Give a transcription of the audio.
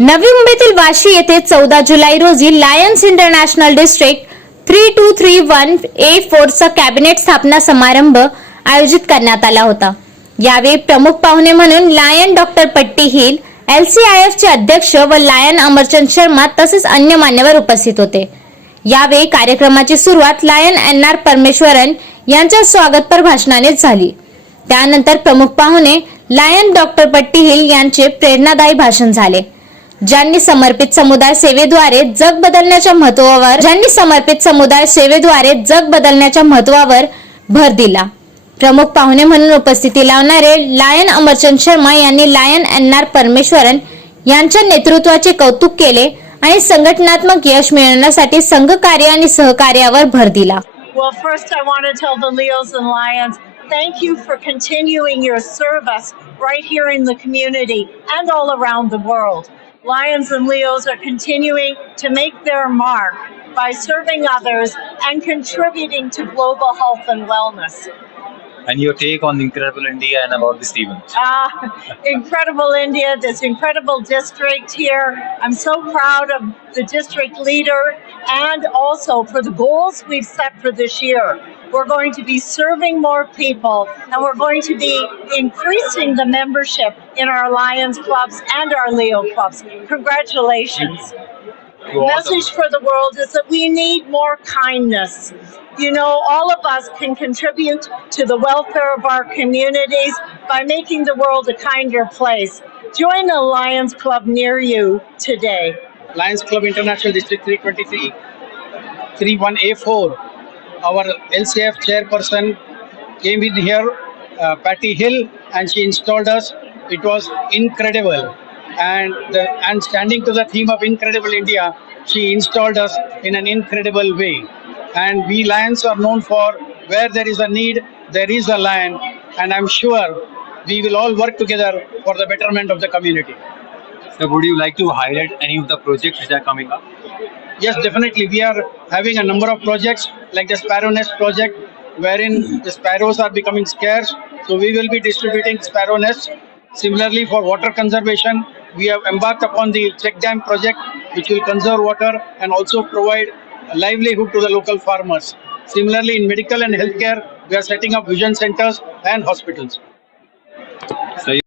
नवी मुंबईतील वाशी येथे 14 जुलै रोजी लायन्स इंटरनॅशनल डिस्ट्रिक्ट 3231A4 चा कॅबिनेट स्थापना समारंभ आयोजित करण्यात आला होता। यावेळी प्रमुख पाहुणे म्हणून लायन डॉक्टर पट्टी हिल, LCIF चे अध्यक्ष व लायन अमरचंद शर्मा तसेच अन्य मान्यवर उपस्थित होते। यावेळी कार्यक्रमाची सुरुवात लायन NR परमेश्वरन यांच्या स्वागतपर भाषणाने झाली। त्यानंतर प्रमुख पाहुणे लायन डॉक्टर पट्टी हिल यांचे प्रेरणादायी भाषण झाले, ज्यांनी समर्पित समुदाय सेवेद्वारे जग बदलण्याच्या महत्त्वावर भर दिला। प्रमुख पाहुणे म्हणून उपस्थिती लावणारे लायन अमरचंद शर्मा यांनी लायन NR परमेश्वरन यांच्या नेतृत्वाचे कौतुक केले आणि संघटनात्मक यश मिळवण्यासाठी संघकार्य आणि सहकार्यावर भर दिला। Well, first I want to tell the Leos and Lions, thank you for continuing your service right here in the community and all around the world. Lions and Leos are continuing to make their mark by serving others and contributing to global health and wellness. And your take on Incredible India and about this event? Incredible India, this incredible district here. I'm so proud of the district leader and also for the goals we've set for this year. We're going to be serving more people and we're going to be increasing the membership in our Lions clubs and our Leo clubs. Congratulations. The message for the world is that we need more kindness. You know, all of us can contribute to the welfare of our communities by making the world a kinder place. Join a Lions Club near you today. Lions Club International District 323 31A4. Our LCF chairperson came in here, Patty Hill, and she installed us. It was incredible. And standing to the theme of Incredible India, she installed us in an incredible way. And we Lions are known for where there is a need, there is a lion. And I'm sure we will all work together for the betterment of the community. So would you like to highlight any of the projects which are coming up? Yes, definitely. We are having a number of projects like the Sparrow Nest project, wherein the sparrows are becoming scarce. So we will be distributing sparrow nests. Similarly, for water conservation, we have embarked upon the check dam project, which will conserve water and also provide a livelihood to the local farmers. Similarly, in medical and healthcare, we are setting up vision centers and hospitals.